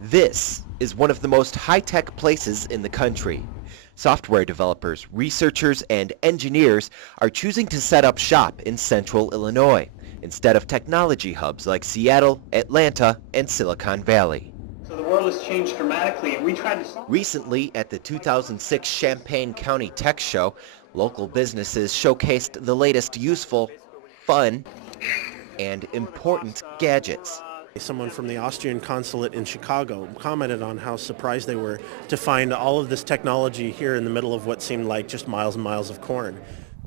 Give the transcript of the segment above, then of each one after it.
This is one of the most high-tech places in the country. Software developers, researchers, and engineers are choosing to set up shop in central Illinois instead of technology hubs like Seattle, Atlanta, and Silicon Valley. So the world has changed dramatically, and we tried to solve. Recently, at the 2006 Champaign County Tech Show, local businesses showcased the latest useful, fun, and important gadgets. Someone from the Austrian consulate in Chicago commented on how surprised they were to find all of this technology here in the middle of what seemed like just miles and miles of corn.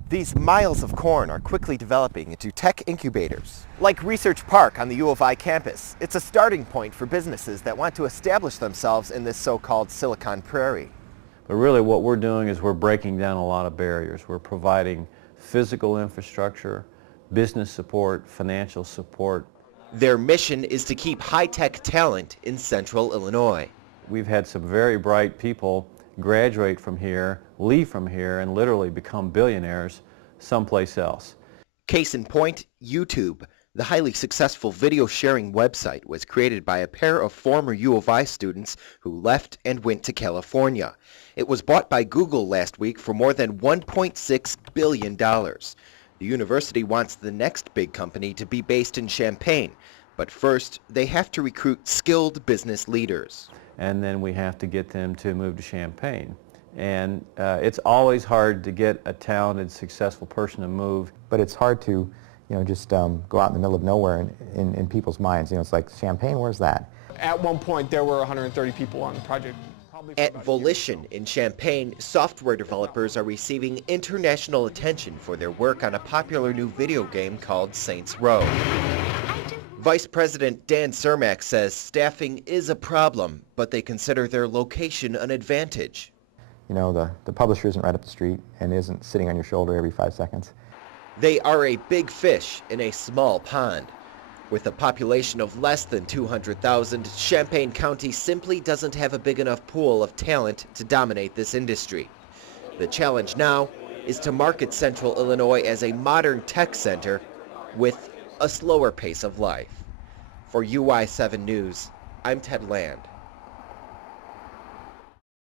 These miles of corn are quickly developing into tech incubators. Like Research Park on the U of I campus, it's a starting point for businesses that want to establish themselves in this so-called Silicon Prairie. But really what we're doing is we're breaking down a lot of barriers. We're providing physical infrastructure, business support, financial support. Their mission is to keep high-tech talent in central Illinois. We've had some very bright people graduate from here, leave from here, and literally become billionaires someplace else. Case in point, YouTube. The highly successful video sharing website was created by a pair of former U of I students who left and went to California. It was bought by Google last week for more than $1.6 billion. The university wants the next big company to be based in Champaign, but first they have to recruit skilled business leaders. And then we have to get them to move to Champaign. And it's always hard to get a talented, successful person to move. But it's hard to, just go out in the middle of nowhere in people's minds. It's like, Champaign, where's that? At one point, there were 130 people on the project. At Volition in Champaign, software developers are receiving international attention for their work on a popular new video game called Saints Row. Vice President Dan Cermak says staffing is a problem, but they consider their location an advantage. The publisher isn't right up the street and isn't sitting on your shoulder every 5 seconds. They are a big fish in a small pond. With a population of less than 200,000, Champaign County simply doesn't have a big enough pool of talent to dominate this industry. The challenge now is to market Central Illinois as a modern tech center with a slower pace of life. For UI7 News, I'm Ted Land.